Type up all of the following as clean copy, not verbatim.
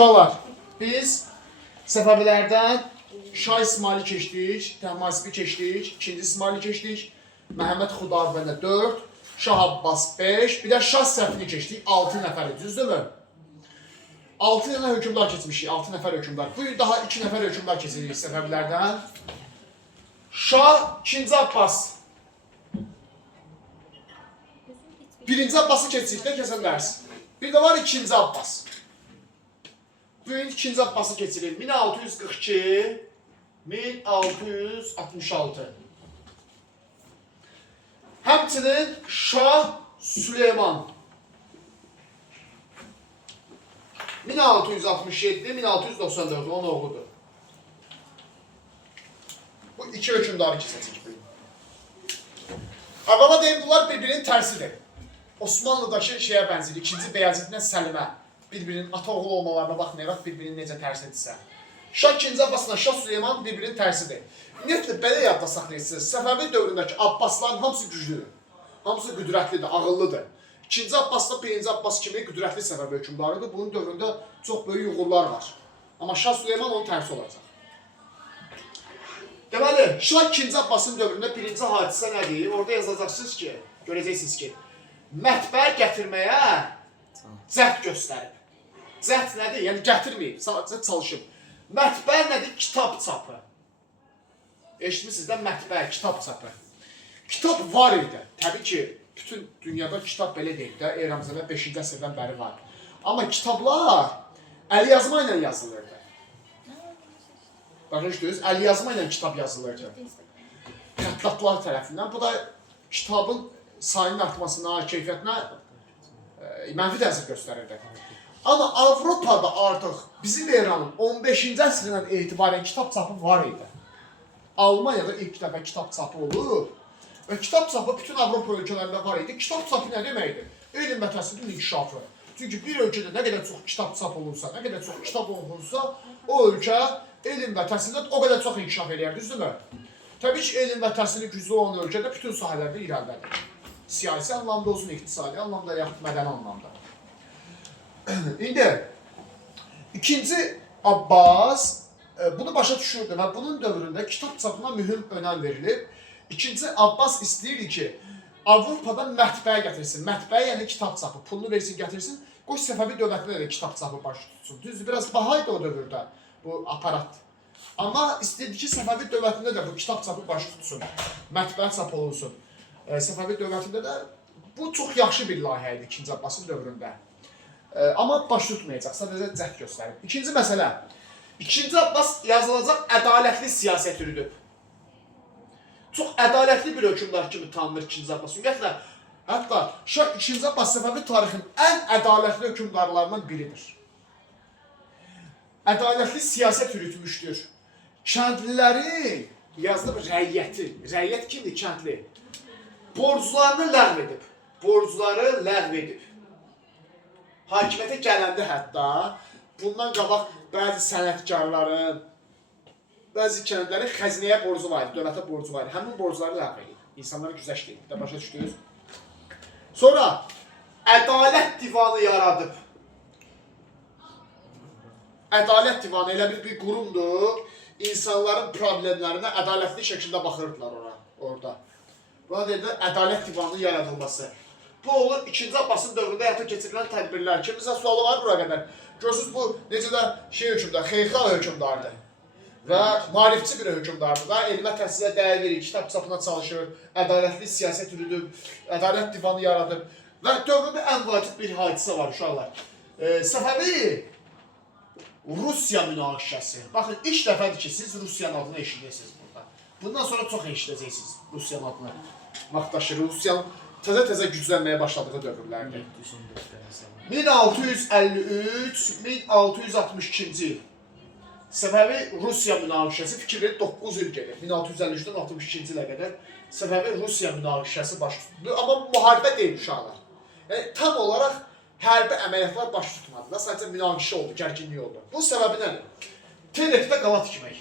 Uşaqlar, biz Səfəvilərdən Şah İsmaili keçdik, Təhmasibi keçdik, 2-ci İsmaili keçdik, Məhəmməd Xudavəndə 4, Şah Abbas 5, bir də Şah Səfini keçdik, 6 nəfəri, düzdürmü? 6 dənə hökümdar keçmişik, 6 nəfər hökümdar. Bu gün daha 2 nəfər hökümdar keçirik Səfəvilərdən. Şah 2-ci Abbas. 1-ci Abbası keçdikdə kəsə bilərsin. Bir də var 2-ci Abbas. Bu gün 2-ci Abbası keçirik. 1642, 1666. Həmçinin Şah Süleyman. 1667, 1694, onun oğludur. Bu iki hökümdarı keçəcək bu gün. Əvvəla deyim, bunlar bir-birinin tərsidir. Osmanlıdakı şeyə bənzir, 2-ci Bəyaziddən Səlimə. Bir-birinin ata oğul olmalarına baxmayaraq bir-birinin necə tərsidirsə. Şah 2-ci Abbasla Şah Süleyman bir-birinin tərsidir. Ümumiyyətlə, belə yadda saxlayırsınız. Səfəvi dövründəki Abbasların hamısı güclüdür. Hamısı qüdrətlidir, ağıllıdır. 2-ci Abbasla 1-ci Abbas kimi qüdrətli Səfəvi hökümdarıdır. Bunun dövründə çox böyük uğurlar var. Amma Şah Süleyman onun tərsi olacaq. Deməli, Şah 2-ci Abbasın dövründə birinci hadisə nədir? Orada yazacaqsınız ki, görəcəksiniz ki, mətbəə gətirməyə cəhd göstərib. Cəhd nədir? Yəni gətirməyib, sadəcə çalışıb. Mətbəə nədir? Kitab çapı. Eşitmişsiniz də mətbəə, kitab çapı. Kitab var idi. Təbii ki, bütün dünyada kitab belə deyil də, eramızda 5-ci əsrdən bəri var. Amma kitablar əl yazma ilə yazılırdı. Başa düşdünüz? Əl yazma ilə kitab yazılırdı. Xəttatlar tərəfindən. Bu da kitabın sayının artmasına, keyfiyyətinə mənfi təsir göstərirdi. Amma Avropada artıq bizim eranın 15-ci əsrindən etibarən kitab çapı var idi. Almaniyada ilk dəfə kitab çapı olur və kitab çapı bütün Avropa ölkələrində var idi. Kitab çapı nə deməkdir? Elm və təhsilin inkişafı. Çünki bir ölkədə nə qədər çox kitab çap olunsa, nə qədər çox kitab oxunsa, o ölkə elm və təhsildə o qədər çox inkişaf edir, düzdürmü? Təbii ki, elm və təhsili güclü olan ölkədə bütün sahələrdə irəlidədir. Siyasi anlamda olsun, iqtisadi anlamda, yaxud mədəni anlamda. İndi, 2-ci Abbas bunu başa düşürdü və bunun dövründə kitab çapına mühüm önəm verilib. 2-ci Abbas istəyirdi ki, Avropada mətbəə gətirsin. Mətbəə yəni kitab çapı, pulunu versin, gətirsin. Qoy Səfəvi dövlətinə də kitab çapı baş tutsun. Düzdür, biraz bahaydı o dövrdə bu aparat. Amma istəyirdi ki, Səfəvi dövlətində də bu kitab çapı baş tutsun. Mətbəə çap olunsun. Səfəvi dövlətində də bu çox yaxşı bir layihə idi 2-ci Abbasın dövründə. Amma baş tutmayacaq, sadəcə cəhd göstərib. İkinci məsələ, 2-ci Abbas yazılacaq ədalətli siyasət yürüdüb. Çox ədalətli bir hökümdar kimi tanınır 2-ci Abbas. Ümumiyyətlə, hətta Şah 2-ci Abbas Səfəvi tarixinin ən ədalətli hökümdarlarından biridir. Ədalətli siyasət yürütmüşdür. Kəndlilərin yazılıb rəiyyəti. Rəiyyət kimdir? Kəndli. Borclarını ləğv edib. Borcları ləğv edib. Hakimiyyətə gələndə hətta bundan qabaq bəzi sənətkarların, bəzi kəndlərin xəzinəyə borcu var idi, dövlətə borcu var idi. Həmin borcları ləğv edib. İnsanlara güzəşt edib. Başa düşdünüz? Sonra ədalət divanı yaradıb. Ədalət divanı elə bir qurumdur. İnsanların problemlərinə ədalətli şəkildə baxırdılar orada. Buna deyilir, ədalət divanının yaradılması. Bu olur 2-ci Abbasın dövründə həyata keçirilən tədbirlər. Kimizə sualı var bura qədər? Görürsünüz, bu necə də hökümdar, xeyirxah hökümdardır və maarifçi bir hökümdardır da, elmə təhsilə dəyər verir, kitab çapına çalışır, ədalətli siyasət yürüdüb, ədalət divanı yaradıb və dövründə ən vacib bir hadisə var uşaqlar. Səfəvi Rusiya münaqişəsi. Baxın, ilk dəfədir ki, siz Rusiyanın adını eşidəcəksiniz burada. Bundan sonra çox eşidəcəksiniz Rusiyanın adını. Vaxtaşı Rusiyanın təzə güclənməyə başladığı dövrlərdir. 1653-1662-ci il. Səfəvi Rusiya münaqişəsi fikir verir 9 il gedir. 1653-dən 62-ci ilə qədər Səfəvi Rusiya münaqişəsi baş tutdu. Amma müharibə deyil uşaqlar. Yəni, tam olaraq hərbi əməliyyatlar baş tutmadı da, sadəcə münaqişə oldu, gərginlik oldu. Bu səbəbi nədir? Terekdə qala tikmək.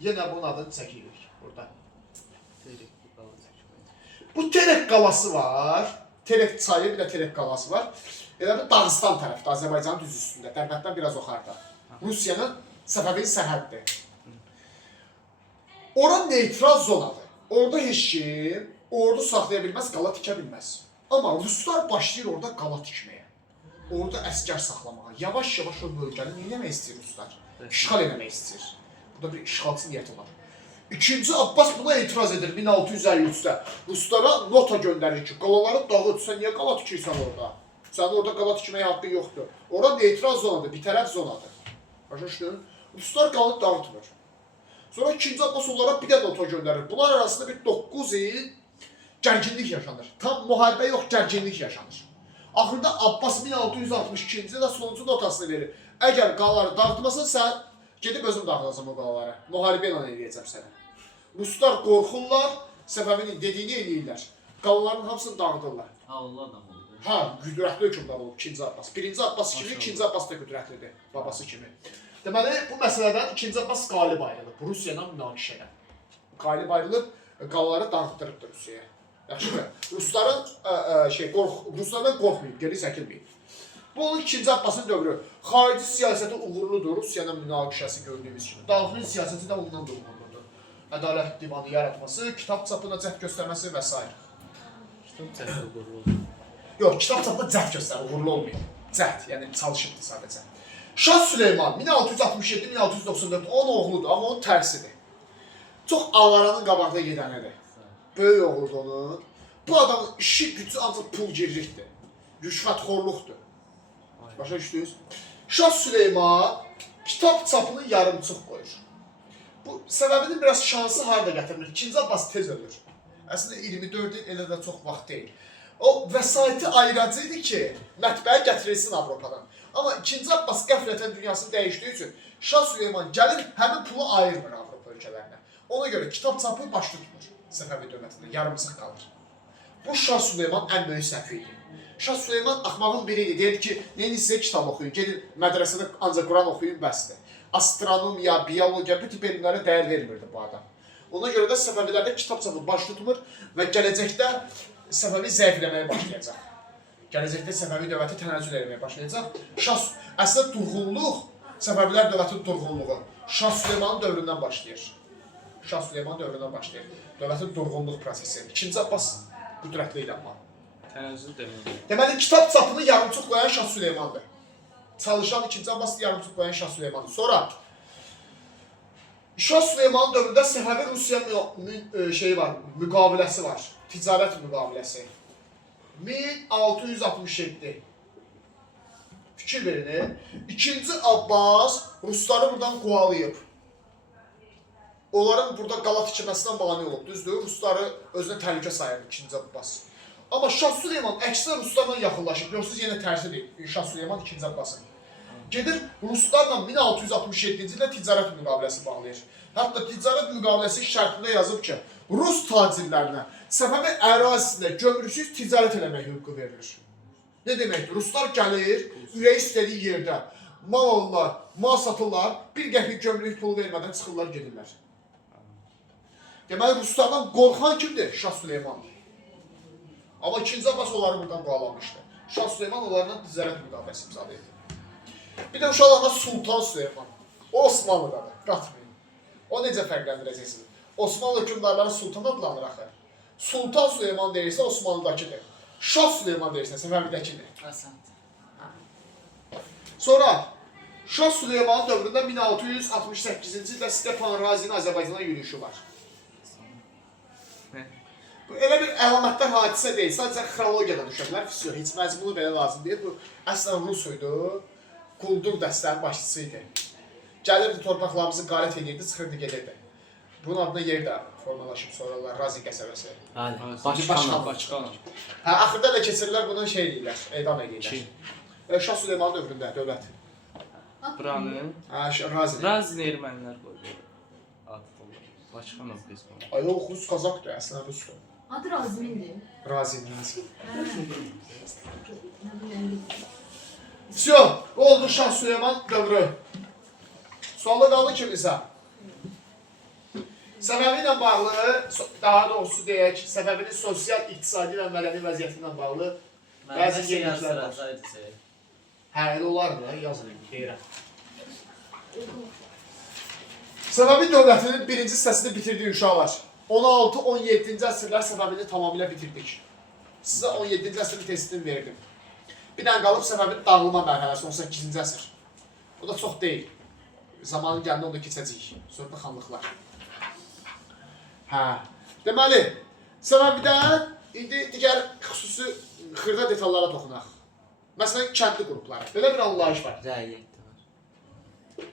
Yenə bunun adını çəkirik burada. Bu Terek qalası var. Terek çayı, bir də Terek qalası var. Elə bir Dağıstan tərəfdə, Azərbaycanın düz üstündə, Dərbətdən biraz yuxarıda. Rusiyanın Səfəvinin sərhəddir. Ora neytral zonadır. Orada heç kim ordu saxlaya bilməz, qala tikə bilməz. Amma ruslar başlayır orada qala tikməyə. Orada əsgər saxlamağa. Yavaş-yavaş o bölgəni nə eləmək istəyir ruslar? İşğal eləmək istəyir. Burada bir işğalçı niyyəti var. İkinci Abbas buna etiraz edir 1653-də. Ruslara nota göndərir ki, qalaları dağıt, sən niyə qala tikirsən orada? Sənin orada qala tikməyə haqqı yoxdur. Ora neytral zonadır, bir tərəf zonadır. Başa düşdün? Ruslar qalanı dağıtmır. Sonra 2-ci Abbas onlara bir də nota göndərir. Bunlar arasında bir 9 il gərginlik yaşanır. Tam müharibə yox, gərginlik yaşanır. Axırda Abbas 1662-ci ildə sonuncu notasını verir. Əgər qalaları dağıtmasan, sən gedib özüm dağıtacam o qalaları. Müharibə elan edəcəm sənə. Ruslar qorxurlar, Səfəvinin dediyini eləyirlər. Qalaların hamısını dağıdırlar. Ha, onlar da mı oldu? Ha, qüdrətli hökmdar olub 2-ci Abbas. 1-ci Abbas kimi, 2-ci Abbas da qüdrətlidir, babası kimi. Deməli, bu məsələdən 2-ci Abbas qalib ayrılıb, Rusiyadan münaqişədən. Qalib ayrılıb, qalaları dağıtdırıbdır Rusiyaya. Yaxşı, Ruslardan qorxmayıb, geri çəkilməyib. Bu onun 2-ci Abbasın dövrü. Xarici siyasəti uğurludur, Rusiyanın münaqişəsi gördüyümüz kimi. Daxili siyasəti də ondan da uğurludur. Ədalət divanı yaratması, kitab çapına cəhd göstərməsi və s. Kitab çapı uğurlu oldu. Yox, kitab çapına cəhd göstərir, uğurlu olmayıb. Cəhd, yəni çalışıbdır sadəcə. Şah Süleyman 1667-1694 onun oğludur, amma onun tərsidir. Çox avaranın qabağında gedənidir. Böyük oğludur onun. Bu adamın işi gücü ancaq pulgirlikdir. Rüşvətxorluqdur. Başa düşdünüz? Şah Süleyman kitab çapını yarımçıq qoyur. Bu səbəbinin biraz şansı harada gətirilir? 2-ci Abbas tez ölür. Əslində 24 il elə də çox vaxt deyil. O vəsaiti ayıracı idi ki, mətbəyə gətirilsin Avropadan. Amma 2-ci Abbas qəflətən dünyasını dəyişdiyi üçün Şah Süleyman gəlir, həmin pulu ayırmır Avropa ölkələrinə. Ona görə kitab çapı baş tutmur Səfəvi dövlətində, yarımçıq qalır. Bu Şah Süleyman ən böyük səhvi idi. Şah Süleyman axmağın biri idi. Deyir ki, neyini sizə kitab oxuyun, gedin mədrəsədə ancaq Quran oxuyun, bəsdir. Astronomiya, biyologiya, bu tip elmlərə dəyər vermirdi bu adam. Ona görə də Səfəvilərdə kitab çapı baş tutmur və gələcəkdə Səfəvi zəifləməyə başlayacaq. Gələcəkdə Səfəvi dövləti tənəzzül etməyə başlayacaq. Əslində durğunluq, Səfəvilər dövlətinin durğunluğu Şah Süleymanın dövründən başlayır. Şah Süleyman dövründən başlayır. Dövlətin durğunluq prosesi. 2-ci Abbas qüdrətli idi amma. Tənəzzül demək. Deməli, kitab çapını yarımçıq qoyan Şah Süleymandır. Çalışan 2-ci Abbas'ı yarımçıq qoyan Şah Süleymandır. Sonra Şah Süleymanın dövründə Səfəvi Rusiya müqaviləsi var. Ticarət müqaviləsi. 1667. Fikir verin. 2-ci Abbas Rusları buradan qovalayıb. Onların burada qala tikilməsindən mane olub. Düzdür, Rusları özünə təhlükə sayırdı 2-ci Abbas. Amma Şah Süleyman əksinə Ruslarla yaxınlaşıb. Görürsünüz, yenə tərsidir Şah Süleyman 2-ci Abbasın. Gedir, Ruslarla 1667-ci ildə ticarət müqaviləsi bağlayır. Hətta ticarət müqaviləsi şərtində yazıb ki, Rus tacirlərinə Səfəvi ərazisində gömrüksüz ticarət eləmək hüququ verilir. Ne deməkdir? Ruslar gəlir, ürəyi istədiyi yerdə mal alırlar, mal satırlar, bir qəpik gömrük pulu vermədən çıxırlar, gedirlər. Deməli, Ruslardan qorxan kimdir? Şah Süleyman. Amma 2-ci Abbas onları buradan bağlamışdı. Şah Süleyman onlarla ticarət müqaviləsi imzalayırdı. Bir də uşaqlarına Sultan Süleyman. O Osmanlıdadır, qatmayın. O necə fərqləndirəcəksiniz? Osmanlı hökümdarları Sultan adlanır axı. Sultan Süleyman deyirsə Osmanlıdakıdır. Şah Süleyman deyirsə Səfəvidəkidir. Sonra Şah Süleymanın dövründə 1668-ci ildə Stepan Razinin Azərbaycana yürüyüşü var. Bu elə bir əlamətlər hadisə deyil, sadəcə xronologiyadan düşə bilər, heç məcmunu belə lazım deyil. Bu əslən Rus idi, quldur dəstənin başçısı idi. Gəlirdi, torpaqlarımızı qarət edirdi, çıxırdı, gedirdi. Bunun adına yer də formalaşıb sonralar, Razin qəsəbəsi. Başqanım. Axırda da keçirirlər, bunu şey edirlər, edam edirlər. Şah Süleymanın dövründə dövlət. Buranın? Razin ermənilər qoydu. Başqanım qız qoydu. Ay, yox, Rus Kazakdır, əslən Rusdur. Adı Razimindir. Razin. Всё, oldu Şah Süleyman dövrü. Sualda qaldı kimsə? Səfəvi ilə bağlı, daha doğrusu deyək, Səfəvinin sosial, iqtisadi və mədəni vəziyyəti ilə bağlı Bəzi yeniliklər var. Hə, elə olar da, yazın deyirəm. Səfəvi dövlətinin birinci hissəsini bitirdik uşaqlar. 16-17-ci əsrlər Səfəvini tamamilə bitirdik. Sizə 17-ci əsrin testini verdim. Bir dənə qalıb Səfəvinin dağılma mərhələsi 18-ci əsr. O da çox deyil. Zamanın gəlində onu keçəcəyik. Sonra xanlıqlar. Hə. Deməli, Səfəvidən indi digər xüsusi xırda detallara toxunaq. Məsələn, kəndli qrupları. Belə bir anlayış var.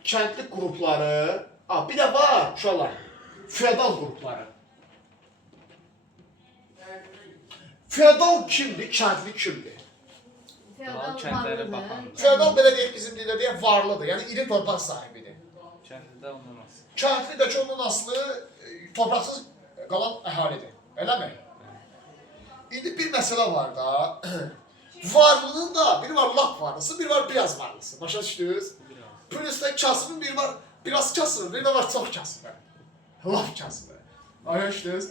Kəndli qrupları, bir də var, uşaqlar, feodal qrupları. Feodal kimdir, kəndli kimdir? Feodal belə deyək, bizim dildə deyək, varlıdır, yəni iri torpaq sahibidir. Kəndli də ondan asılı. Kəndli də ki, onun aslı torpaqsız qalan əhalidir, eləmi? İndi bir məsələ var da, varlının da, biri var lap varlısı, biri var biraz varlısı, başa düşdünüz? Polisdə kasımın biri var, biraz kasımın, biri də var çox kasımın. Lap kasımın. Ayışdınız?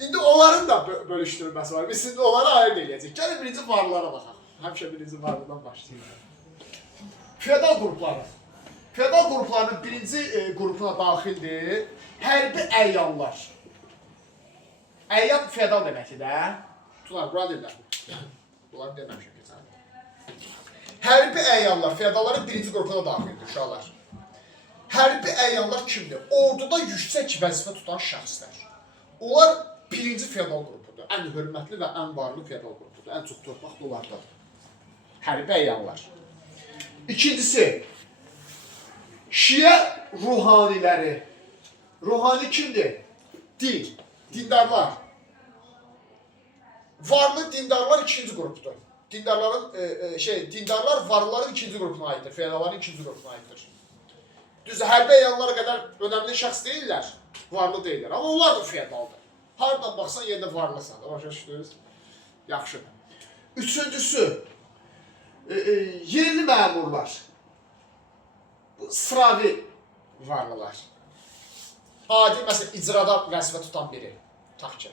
İndi onların da bölüşdürülməsi var. Biz şimdi onları ayırt edəcəyik. Gəlin birinci varlılara baxaq. Həmişə birinci varlıdan başlayırıq. Feodal qrupları. Feodal qruplarının birinci qrupuna daxildir hərbi əyyanlar. Əyyan feodal deməkdir də. Tutar, bura deyirlər. Bunları deməmişəm keçən. Hərbi əyyanlar, feodalların birinci qrupuna daxildir uşaqlar. Hərbi əyyanlar kimdir? Orduda yüksək vəzifə tutan şəxslər. Onlar birinci feodal qrupudur. Ən hörmətli və ən varlı feodal qrupudur. Ən çox torpaqlı onlardadır. Hərbi əyyanlar. İkincisi, Şiə ruhaniləri. Ruhani kimdir? Din, dindarlar. Varlı dindarlar ikinci qrupdur. Dindarlar varlıların ikinci qrupuna aiddir, feodalların ikinci qrupuna aiddir. Düzdür, hərbi əyyanlara qədər önəmli şəxs deyirlər, varlı deyirlər. Amma onlar da feodaldır. Hardan baxsan yerdə varlısan, başa düşdünüz? Yaxşı. Üçüncüsü, yerli məmurlar. Bu sıravi varlılar. Adi, məsələn, icrada vəzifə tutan biri. Tutaq ki,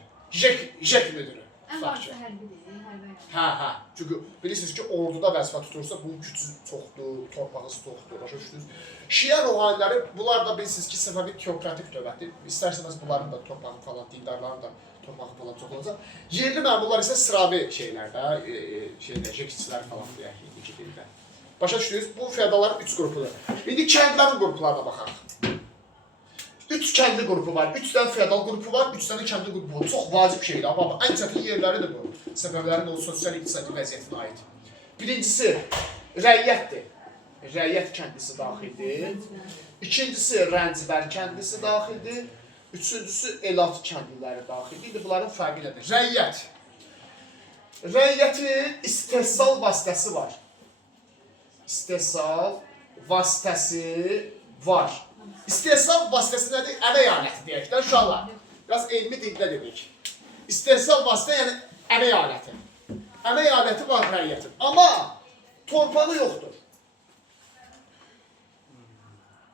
jek müdürü. Ən varsa hərbidir, hərbi. Hə. Çünki bilirsiniz ki, orduda vəzifə tutursa, bunun gücü çoxdur, torpağı çoxdur, başa düşdünüz. Şiə ruhaniləri, bunlar da bilirsiniz ki, Səfəvi teokratik dövlətdir. İstərseniz bunların da torpağı falan, dindarların da torpağı falan çox olacaq. Yerli məmurlar isə sıravi şeylərdə, jekçilər falan deyək, indiki dildə. Başa düşdünüz, bu feodalların 3 qrupudur. İndi kəndlərin qruplarına baxaq. 3 kəndli qrupu var, 3 dənə feodal qrupu var, 3 dənə kəndli qrupu var. Çox vacib şeydir, amma ən çətin yerləridir bu. Səbəblərin o sosial-iqtisadi vəziyyətinə aid. Birincisi, rəiyyətdir. Rəiyyət kəndlisi daxildir. İkincisi, Rəncibər kəndlisi daxildir. Üçüncüsü, Elat kəndliləri daxildir. İndi bunların fərqi nədir? Rəiyyət. Rəiyyətin istehsal vasitəsi var. İstehsal vasitəsi var. İstehsal vasitəsi nədir? Əmək aləti deyək də uşaqlar. Biraz elmi dildə dedik. İstehsal vasitə yəni əmək aləti. Əmək aləti var rəiyyətin. Amma torpağı yoxdur.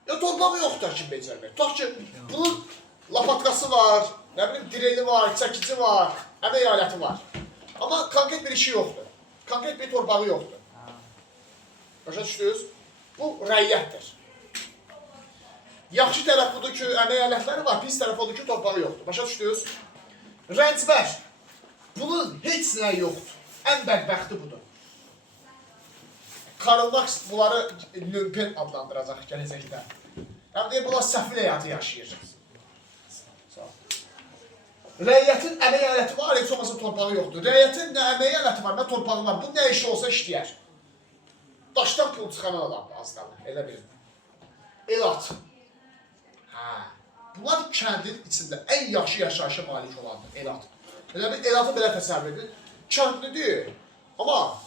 Ya torpağı yoxdur ki, becərmək. Tutaq ki, bunun lapatkası var, nə bilim, direli var, çəkici var, əmək aləti var. Amma konkret bir işi yoxdur. Konkret bir torpağı yoxdur. Başa düşdünüz? Bu rəiyyətdir. Yaxşı tərəf budur ki, əmək alətləri var, pis tərəf odur ki, torpağı yoxdur. Başa düşdünüz? Rəncibər, bunun heç nə yoxdur. Ən bədbəxti budur. Karl Marx bunları lümpen adlandıracaq gələcəkdə. Yəni deyir, bunlar səfil həyatı yaşayır. Rəiyyətin əmək aləti var, heç olmasa torpağı yoxdur. Rəiyyətin nə əmək aləti var, nə torpağı var. Bu nə işi olsa işləyər. Daşdan pul çıxan adamdır az qalır, elə bilin. Elat. Bunlar kəndin içində ən yaxşı yaşayışa malik olandır, Elat. Elə bir Elatı belə təsəvvür edin. Kəndlidir, amma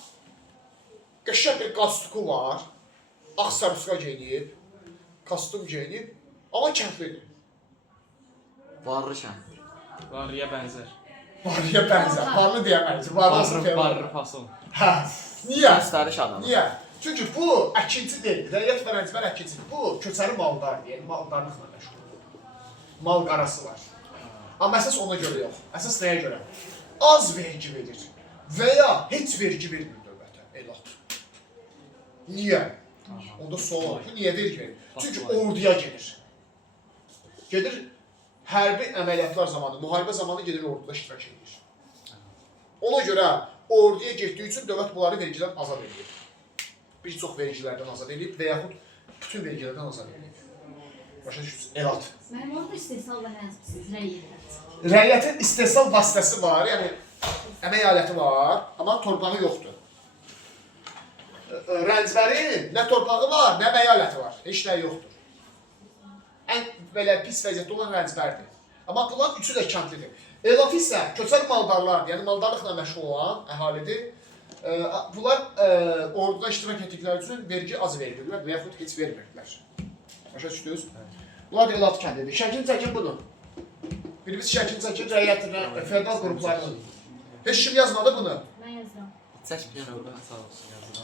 qəşəng bir qastuku var, ağ sarıska geyinib, kostyum geyinib, amma kəndlidir. Varlı kənd. Varlıya bənzər. Varlıya bənzər, varlı deyəməyiz. Varlı fason. Hə, niyə? Göstəriş adamı. Niyə? Çünki bu əkinçi deyil, rəiyyət və rəncibər əkinçidir. Bu köçəri malqar deyil, malqarlıqla məşğuldur. Malqarası var. Amma əsas ona görə yox. Əsas nəyə görə? Az vergi verir. və ya heç vergi vermir dövlətə, elat. Niyə? Onda sual, bu niyə vergi verir? Çünki orduya gedir. Gedir, hərbi əməliyyatlar zamanı, müharibə zamanı gedir orduda iştirak edir. Ona görə orduya getdiyi üçün dövlət bunları vergidən azad edir. Bir çox vergilərdən azad edir və yaxud bütün vergilərdən azad edir. Başa düşürsünüz, elat. Mənim orada istehsalla həzbsiz, rəyiyyət. Rəiyyətin istehsal vasitəsi var, yəni əmək aləti var, amma torpağı yoxdur. Rəncbərin nə torpağı var, nə əmək aləti var, heç nə yoxdur. Ən belə pis vəziyyətdə olan rəncbərdir. Amma bunlar üçü də kəndlidir. Elat isə köçər maldarlardır, yəni maldarlıqla məşğul olan əhalidir. Bunlar orduda iştirak etdikləri üçün vergi az verirlər və yaxud heç vermirdilər. Başa düşdünüz? Bunlar da elat kəndidir. Şəklini çəkin bunu. Birimiz şəklini çəkin, rəiyyətin, fədal qruplarının. Heç kim yazmadı bunu. Mən yazıram. Çək bir yana. Sağ olsun, yazın.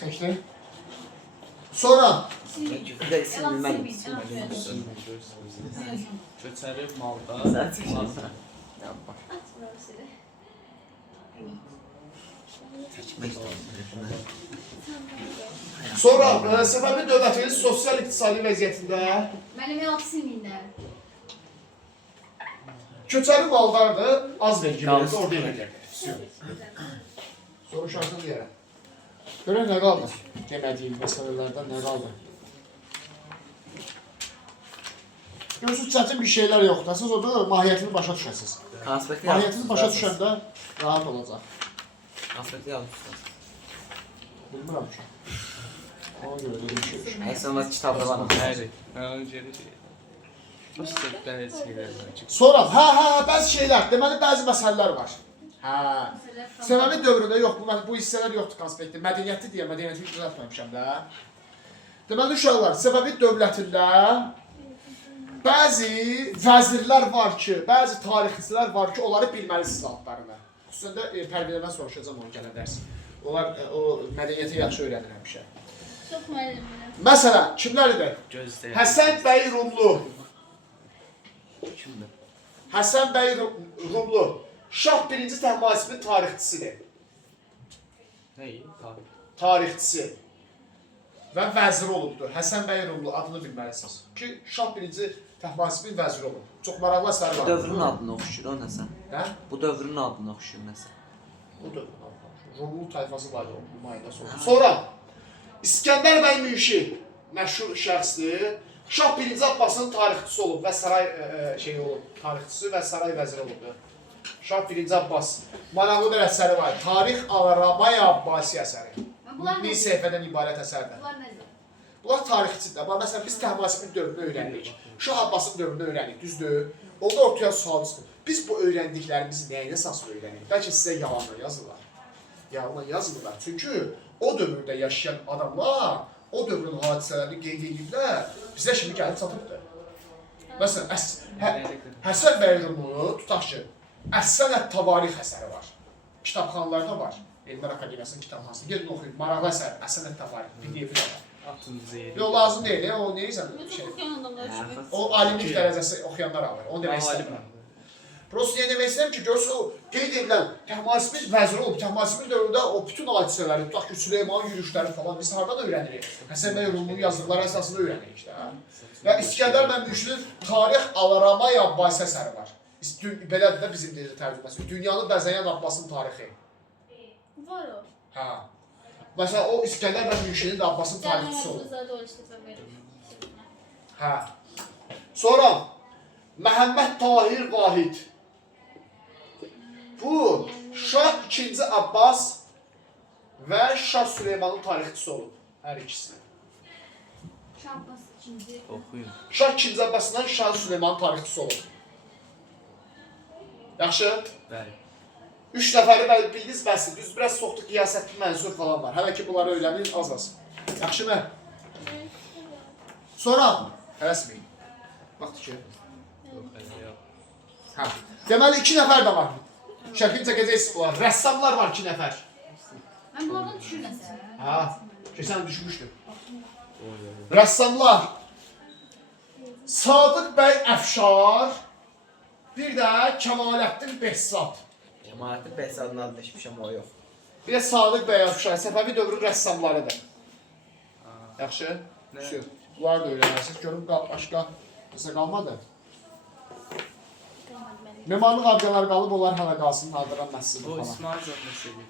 Çəkdi. Sonra Bir də isim bilməliyim. Köçəri malda. Sən çəkirsən. Ya bax. Çəkmək istəyirsən. Sonra səbəbi dövlətinin sosial-iqtisadi vəziyyətində Mənim elat simində. köçəri maldardır, az vergi verir, orduya verir. Soruşarsın deyərəm. Görək nə qaldı? Demədiyim məsələlərdən nə qaldı? Görürsünüz, çətin bir şeylər yoxdur. Siz orada mahiyyətini başa düşəsiniz. Konspekti Mahiyyətini başa düşəndə rahat olacaq. Konspekti yazmışsınız. Bilmirəm ki. Ona görə də bir şey. Əksinə kitabda var. Bəli. Mən geri Prosta bəzi şeylər var ki. Sonra, bəzi şeylər, deməli bəzi məsələlər var. Səbəbi dövründə yox, bu hissələr yoxdur konspektdə. Mədəniyyətli deyə, mədəniyyəti düzəltməmişəm də. Deməli uşaqlar, səbəbi dövlətində bəzi vəzirlər var ki, bəzi tarixçilər var ki, onları bilməlisiniz adlarını. Xüsusən də tərbiyədən soruşacağam onu gələn dərs. Onlar o mədəniyyəti yaxşı öyrənir həmişə. Çox müəllimlər. Məsələn, kimlərdir? Gözləyir. Həsən bəy Rumlu. Kimdir? Həsən bəy Rumlu. Şah 1-ci Təhmasibin tarixçisidir. Nəyi? Tarix. Tarixçisi. Və vəzir olubdur. Həsən bəy Rumlu adını bilməlisiniz. Ki, Şah 1-ci Təhmasibin vəziri olub. Çox maraqlı əsəri Bu var. dövrün adını oxuşur o nəsə. Hə? Bu dövrün adını oxuşur nəsə. Bu da Rumlu tayfası var o nümayəndə sonra. Sonra İskəndər bəy Münşi məşhur şəxsdir. Şah 1-ci Abbasın tarixçisi olub və saray tarixçisi və saray vəziri olubdur. Şah 1-ci Abbas. Maraqlı bir əsəri var. Tarix Al-Ramay Abbasi əsəri. Bir səhifədən ibarət əsərdir. Bunlar nədir? Bunlar tarixçidir. Amma məsələn biz Təhmasibin dövrünü öyrəndik. Şah Abbasın dövrünü öyrəndik, düzdür? Orada ortaya sual çıxır. Biz bu öyrəndiklərimizi nəyin əsaslı öyrənik? Bəlkə sizə yalanla yazırlar. Yalanla yazmırlar. Çünki o dövrdə yaşayan adamlar o dövrün hadisələrini qeyd ediblər, bizə şimdi gəlib çatıbdır. Məsələn, Həsən bəy Rumlu, tutaq ki, Əs-Sənət Tavarix əsəri var. Kitabxanalarda var. Elmlər Akademiyasının kitabxanasında. Gedin oxuyun, maraqlı əsər, Əs-Sənət Tavarix, PDF-i də var. Atınızı yeri. Yox, lazım deyil, o neysən? Oxuyan adamlar üçün. O alimlik dərəcəsi oxuyanlar alır, onu demək istəmirəm. Prosta demək istəyirəm ki, görsə o qeyd edilən Təhmasibin vəziri olub, Təhmasibin dövründə o bütün hadisələri, tutaq ki, Süleymanın yürüşləri falan biz hardan öyrənirik? Həsən bəy Rumlunun yazdıqları əsasında öyrənirik də. Və İskəndər bəy Münşinin Tarix Al-Ramay Abbasi əsəri var. Belədir də bizim deyəcək tərcüməsi. Dünyanı bəzəyən Abbasın tarixi. Var o. Hə. Məsələn, o İskəndər bəy Münşinin də Abbasın tarixçisi olub. Hə. Sonra Məhəmməd Tahir Vahid. Bu Şah 2-ci Abbas və Şah Süleymanın tarixçisi olub. Hər ikisi. Şah Abbas 2-ci. Oxuyun. Şah 2-ci Abbasından Şah Süleymanın tarixçisi olub. Yaxşı? Bəli. 3 nəfəri bildiniz bəsdir. Düz biraz soxduq, qiyasətli mənsur falan var. Hələ ki bunları öyrənin az-az. Yaxşı mı? Sonra rəsmi. Baxdı ki. Hə. Deməli 2 nəfər də var. Şəklini çəkəcəksiniz bunlar. Rəssamlar var 2 nəfər. Mən bunlardan düşünməsəm. Hə. Keçən düşmüşdüm. Rəssamlar. Sadıq bəy Əfşar Bir də Kəmaləddin Behzad. Cəmaətin Behzadın adını eşitmişəm, o yox. Bir də Sadıq Bəyazşah, Səfəvi dövrün rəssamlarıdır. Yaxşı? Nə? Şu. Bunlar da öyrənərsiniz. Görüm başqa nəsə qalmadı. Memarlıq abidələr qalıb, onlar hələ qalsın, Nadıran məscidi Bu falan. İsmail Zəmməsəli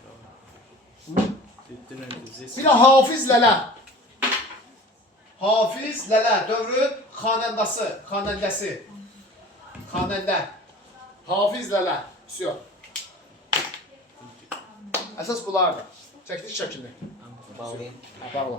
Hı? var. Bir də Hafiz Lələ. Hafiz Lələ, dövrün xanəndəsi. Xanəndə. Hafiz Lələ. Всё. Əsas bunlardır. Çəkdik şəkilini. Bağlayın. Bağla.